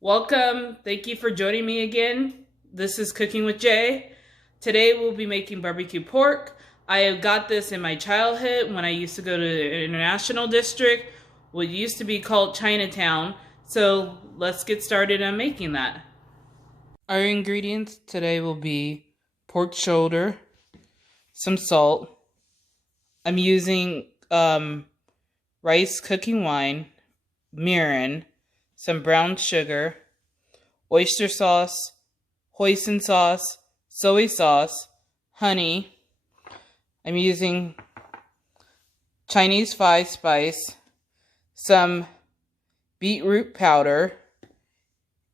Welcome. Thank you for joining me again. This is Cooking with Jay. Today we'll be making barbecue pork. I got this in my childhood when I used to go to the International District, what used to be called Chinatown. So let's get started on making that. Our ingredients today will be pork shoulder, some salt. I'm using rice cooking wine, mirin, some brown sugar, oyster sauce, hoisin sauce, soy sauce, honey. I'm using Chinese 5-spice, some beetroot powder,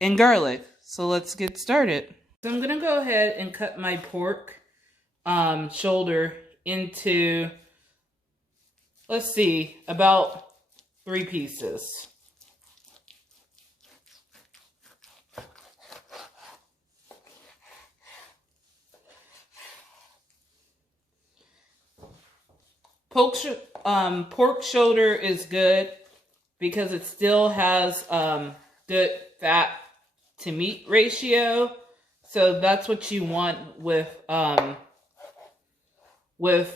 and garlic. So let's get started. So I'm gonna go ahead and cut my pork shoulder into, let's see, about 3 pieces. Pork shoulder is good because it still has good fat to meat ratio. So that's what you want with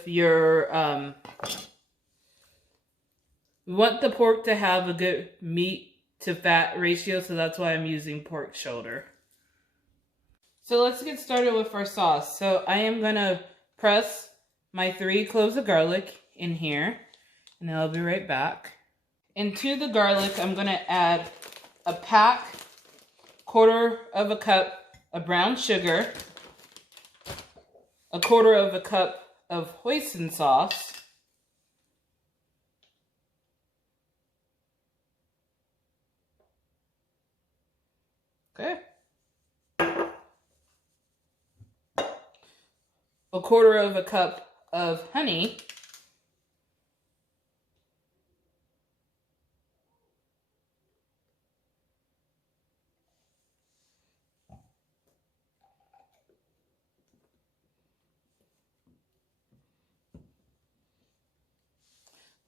your you want the pork to have a good meat to fat ratio, so that's why I'm using pork shoulder. So let's get started with our sauce. So I am gonna press my 3 cloves of garlic in here, and I'll be right back. Into the garlic, I'm gonna add a quarter of a cup of brown sugar, a quarter of a cup of hoisin sauce, okay, a quarter of a cup of honey,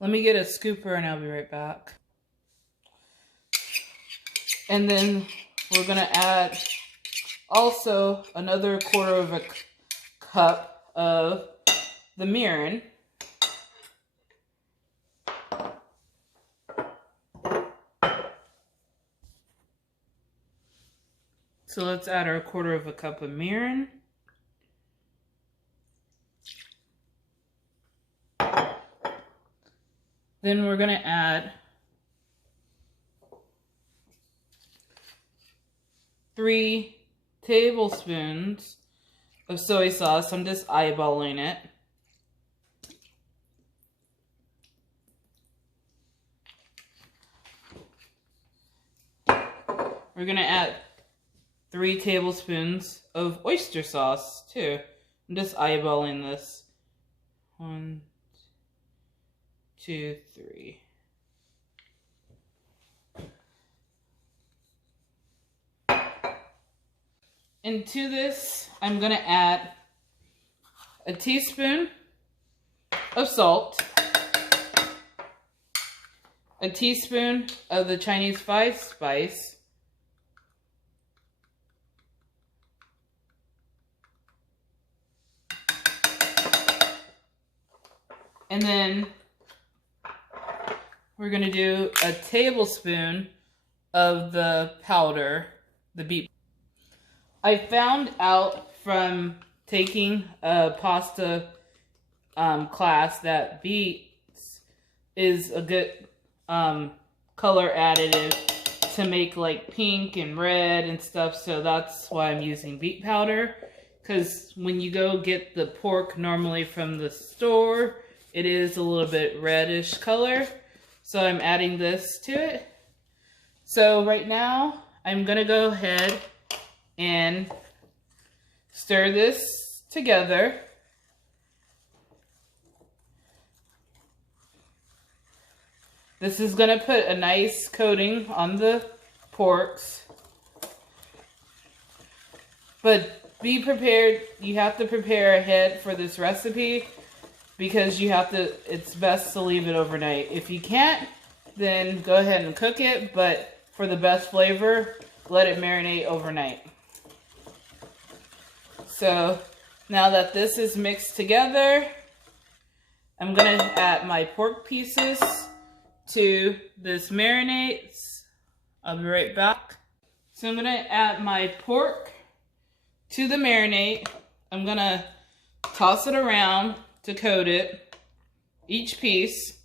let me get a scooper and I'll be right back. And then we're gonna add also another quarter of a cup of the mirin. So let's add our quarter of a cup of mirin. Then we're gonna add 3 tablespoons of soy sauce. I'm just eyeballing it. We're gonna add 3 tablespoons of oyster sauce too. I'm just eyeballing this. 1, 2, 3. Into this, I'm gonna add a teaspoon of salt, a teaspoon of the Chinese 5-spice, and then we're gonna do a tablespoon of the powder, the beet. I found out from taking a pasta class that beets is a good color additive to make like pink and red and stuff. So that's why I'm using beet powder. Because when you go get the pork normally from the store, it is a little bit reddish color. So I'm adding this to it. So right now, I'm gonna go ahead and stir this together. This is gonna put a nice coating on the porks. But be prepared, you have to prepare ahead for this recipe because it's best to leave it overnight. If you can't, then go ahead and cook it, but for the best flavor, let it marinate overnight. So now that this is mixed together, I'm gonna add my pork pieces to this marinade. I'll be right back. So I'm gonna add my pork to the marinade. I'm gonna toss it around to coat it, each piece.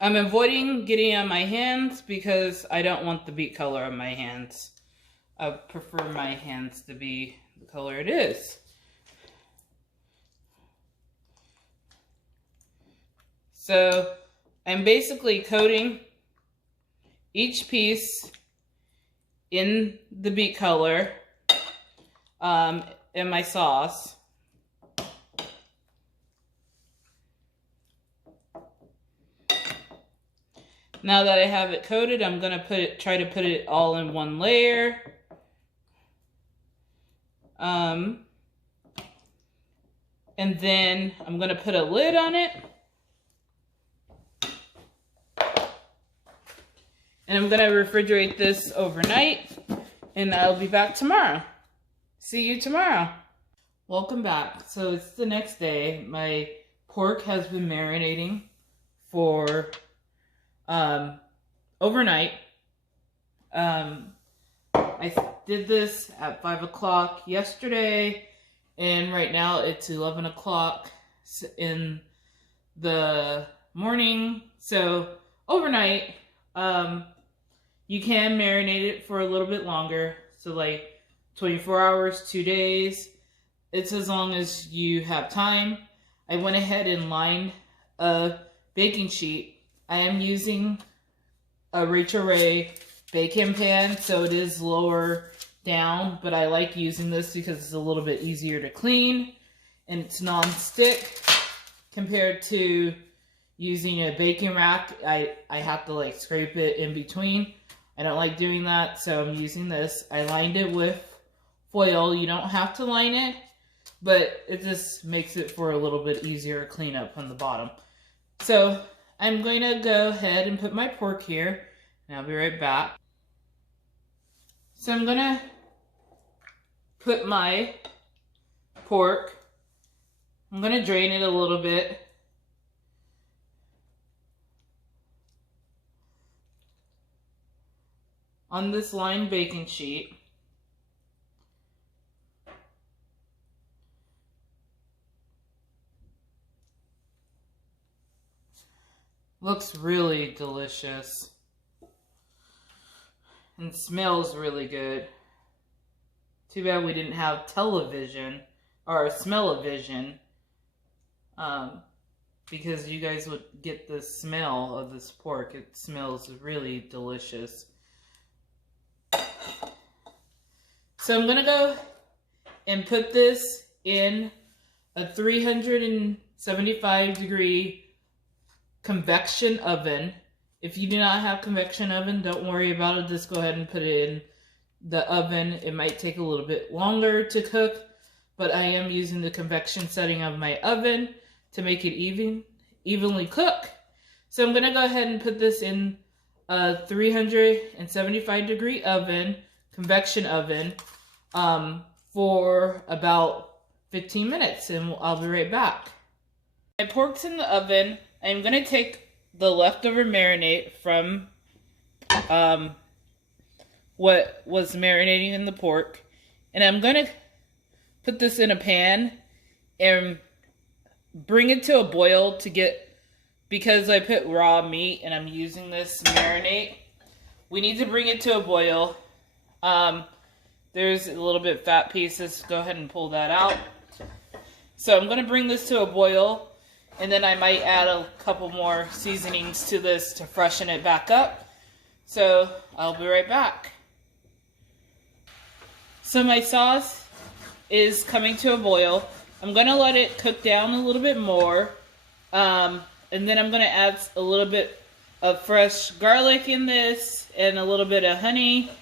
I'm avoiding getting on my hands because I don't want the beet color on my hands. I prefer my hands to be the color it is. So I'm basically coating each piece in the beet color in my sauce. Now that I have it coated, I'm gonna try to put it all in one layer. And then I'm gonna put a lid on it. And I'm gonna refrigerate this overnight, and I'll be back tomorrow. See you tomorrow. Welcome back. So it's the next day. My pork has been marinating for overnight. I did this at 5 o'clock yesterday, and right now it's 11 o'clock in the morning. So overnight, you can marinate it for a little bit longer. So like 24 hours, 2 days. It's as long as you have time. I went ahead and lined a baking sheet. I am using a Rachel Ray baking pan, so it is lower down, but I like using this because it's a little bit easier to clean and it's non-stick compared to using a baking rack. I have to like scrape it in between. I don't like doing that, so I'm using this. I lined it with foil. You don't have to line it, but it just makes it for a little bit easier cleanup on the bottom. So I'm going to go ahead and put my pork here, and I'll be right back. So I'm going to put my pork, I'm going to drain it a little bit. On this lined baking sheet. Looks really delicious. And smells really good. Too bad we didn't have television or smell-o-vision, because you guys would get the smell of this pork. It smells really delicious. So I'm gonna go and put this in a 375 degree convection oven. If you do not have convection oven, don't worry about it. Just go ahead and put it in the oven. It might take a little bit longer to cook, but I am using the convection setting of my oven to make it evenly cook. So I'm gonna go ahead and put this in a 375 degree oven, convection oven, for about 15 minutes, and I'll be right back. My pork's in the oven. I'm gonna take the leftover marinade from what was marinating in the pork, and I'm gonna put this in a pan and bring it to a boil to get, because I put raw meat and I'm using this marinade, we need to bring it to a boil. There's a little bit fat pieces. Go ahead and pull that out. So I'm going to bring this to a boil, and then I might add a couple more seasonings to this to freshen it back up. So I'll be right back. So my sauce is coming to a boil. I'm going to let it cook down a little bit more. And then I'm going to add a little bit of fresh garlic in this and a little bit of honey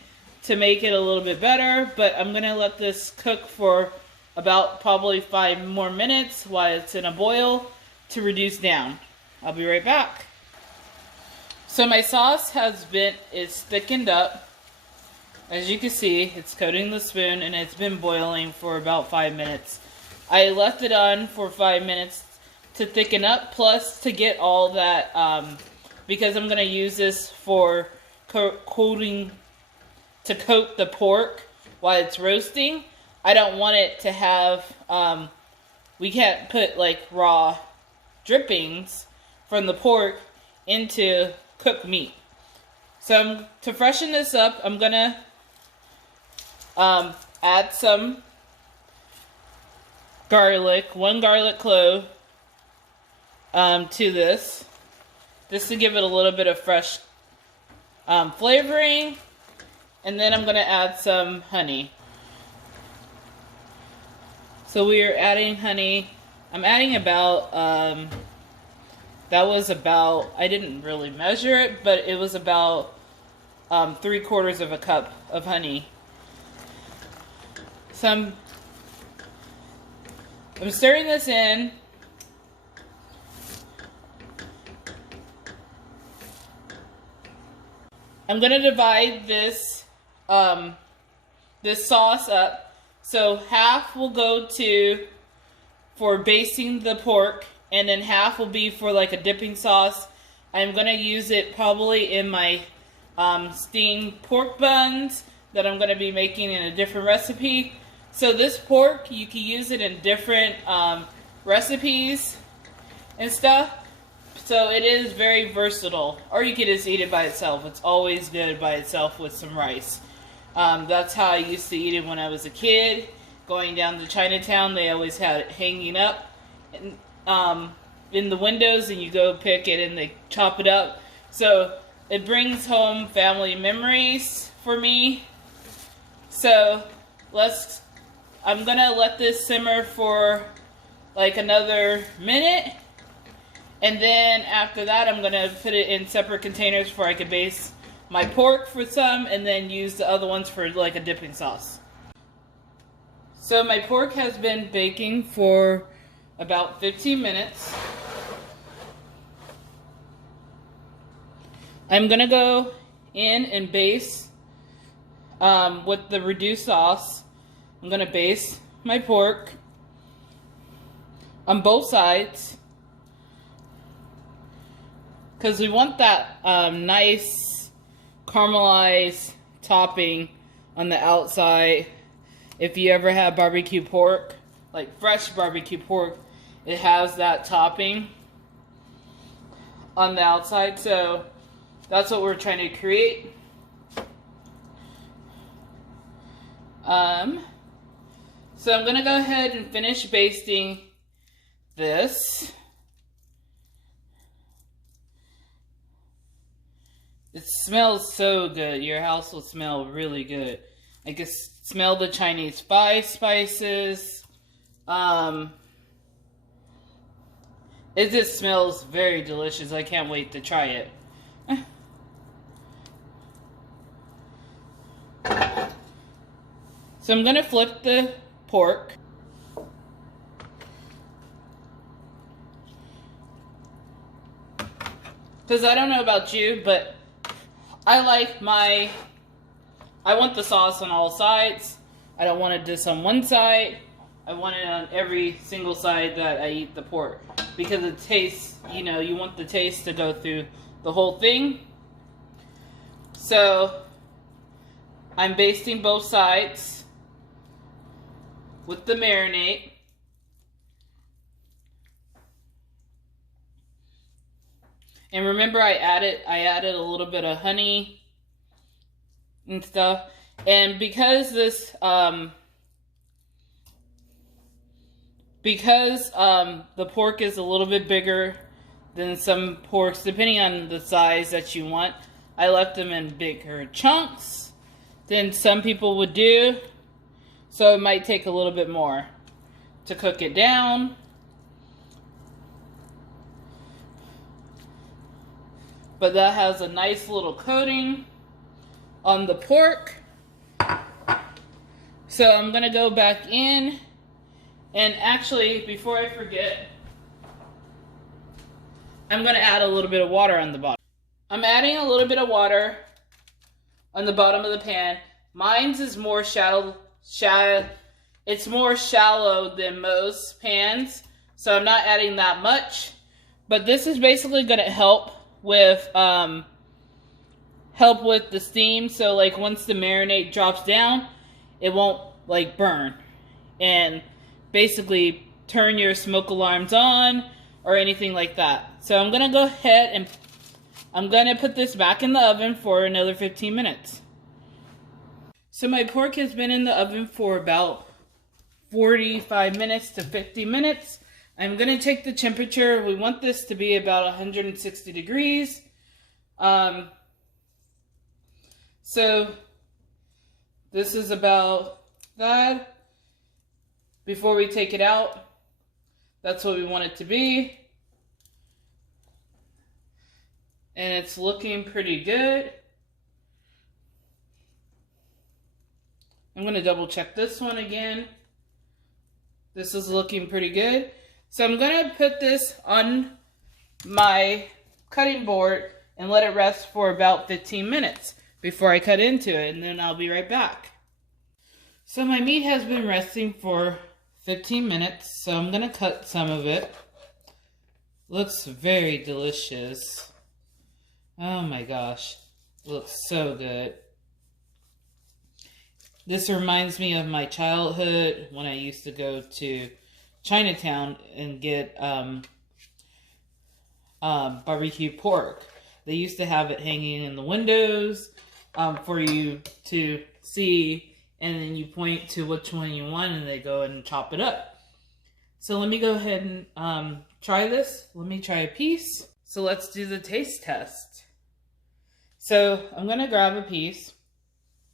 to make it a little bit better. But I'm going to let this cook for about probably 5 more minutes while it's in a boil to reduce down. I'll be right back. So my sauce is thickened up. As you can see, it's coating the spoon and it's been boiling for about 5 minutes. I left it on for 5 minutes to thicken up, plus to get all that, because I'm going to use this for coating, to coat the pork while it's roasting. I don't want it to have, we can't put like raw drippings from the pork into cooked meat. So to freshen this up, I'm going to add some garlic, 1 garlic clove to this, just to give it a little bit of fresh flavoring. And then I'm going to add some honey. So we are adding honey. I'm adding about, that was about, I didn't really measure it, but it was about 3/4 of a cup of honey. So I'm stirring this in. I'm going to divide this this sauce up. So half will go for basting the pork, and then half will be for like a dipping sauce. I'm going to use it probably in my steamed pork buns that I'm going to be making in a different recipe. So this pork, you can use it in different recipes and stuff. So it is very versatile. Or you could just eat it by itself. It's always good by itself with some rice. That's how I used to eat it when I was a kid. Going down to Chinatown, they always had it hanging up in the windows, and you go pick it and they chop it up. So it brings home family memories for me. So I'm gonna let this simmer for like another minute, and then after that I'm gonna put it in separate containers before I can baste my pork for some, and then use the other ones for like a dipping sauce. So my pork has been baking for about 15 minutes. I'm gonna go in and baste with the reduced sauce. I'm gonna baste my pork on both sides, because we want that nice caramelized topping on the outside. If you ever have barbecue pork, like fresh barbecue pork, it has that topping on the outside. So that's what we're trying to create. So I'm gonna go ahead and finish basting this. It smells so good. Your house will smell really good. I can smell the Chinese spices. It just smells very delicious. I can't wait to try it. So I'm gonna flip the pork. Because I don't know about you, but I want the sauce on all sides. I don't want it just on one side. I want it on every single side that I eat the pork. Because it tastes, you want the taste to go through the whole thing. So I'm basting both sides with the marinade. And remember, I added a little bit of honey and stuff. And because this the pork is a little bit bigger than some porks, depending on the size that you want, I left them in bigger chunks than some people would do. So it might take a little bit more to cook it down. But that has a nice little coating on the pork. So I'm going to go back in And actually, before I forget, I'm going to add a little bit of water on the bottom. I'm adding a little bit of water on the bottom of the pan. Mine's is more shallow. It's more shallow than most pans, so I'm not adding that much. But this is basically going to help with the steam. So like once the marinade drops down, it won't like burn and basically turn your smoke alarms on or anything like that. So I'm going to go ahead and I'm going to put this back in the oven for another 15 minutes. So my pork has been in the oven for about 45 minutes to 50 minutes. I'm going to take the temperature. We want this to be about 160 degrees. So this is about that. Before we take it out, that's what we want it to be. And it's looking pretty good. I'm going to double check this one again. This is looking pretty good. So I'm going to put this on my cutting board and let it rest for about 15 minutes before I cut into it, and then I'll be right back. So my meat has been resting for 15 minutes, so I'm going to cut some of it. Looks very delicious. Oh my gosh, looks so good. This reminds me of my childhood when I used to go to Chinatown and get BBQ pork. They used to have it hanging in the windows for you to see, and then you point to which one you want and they go and chop it up. So let me go ahead and try this. Let me try a piece. So let's do the taste test. So I'm going to grab a piece,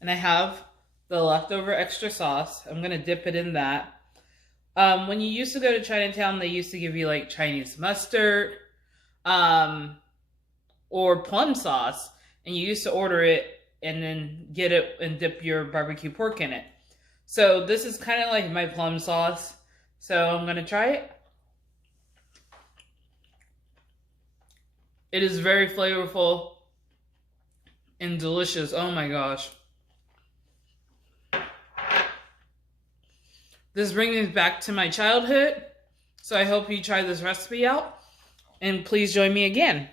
and I have the leftover extra sauce. I'm going to dip it in that. When you used to go to Chinatown, they used to give you like Chinese mustard or plum sauce, and you used to order it and then get it and dip your barbecue pork in it. So this is kind of like my plum sauce. So I'm going to try it. It is very flavorful and delicious. Oh my gosh. This brings me back to my childhood. So I hope you try this recipe out. And please join me again.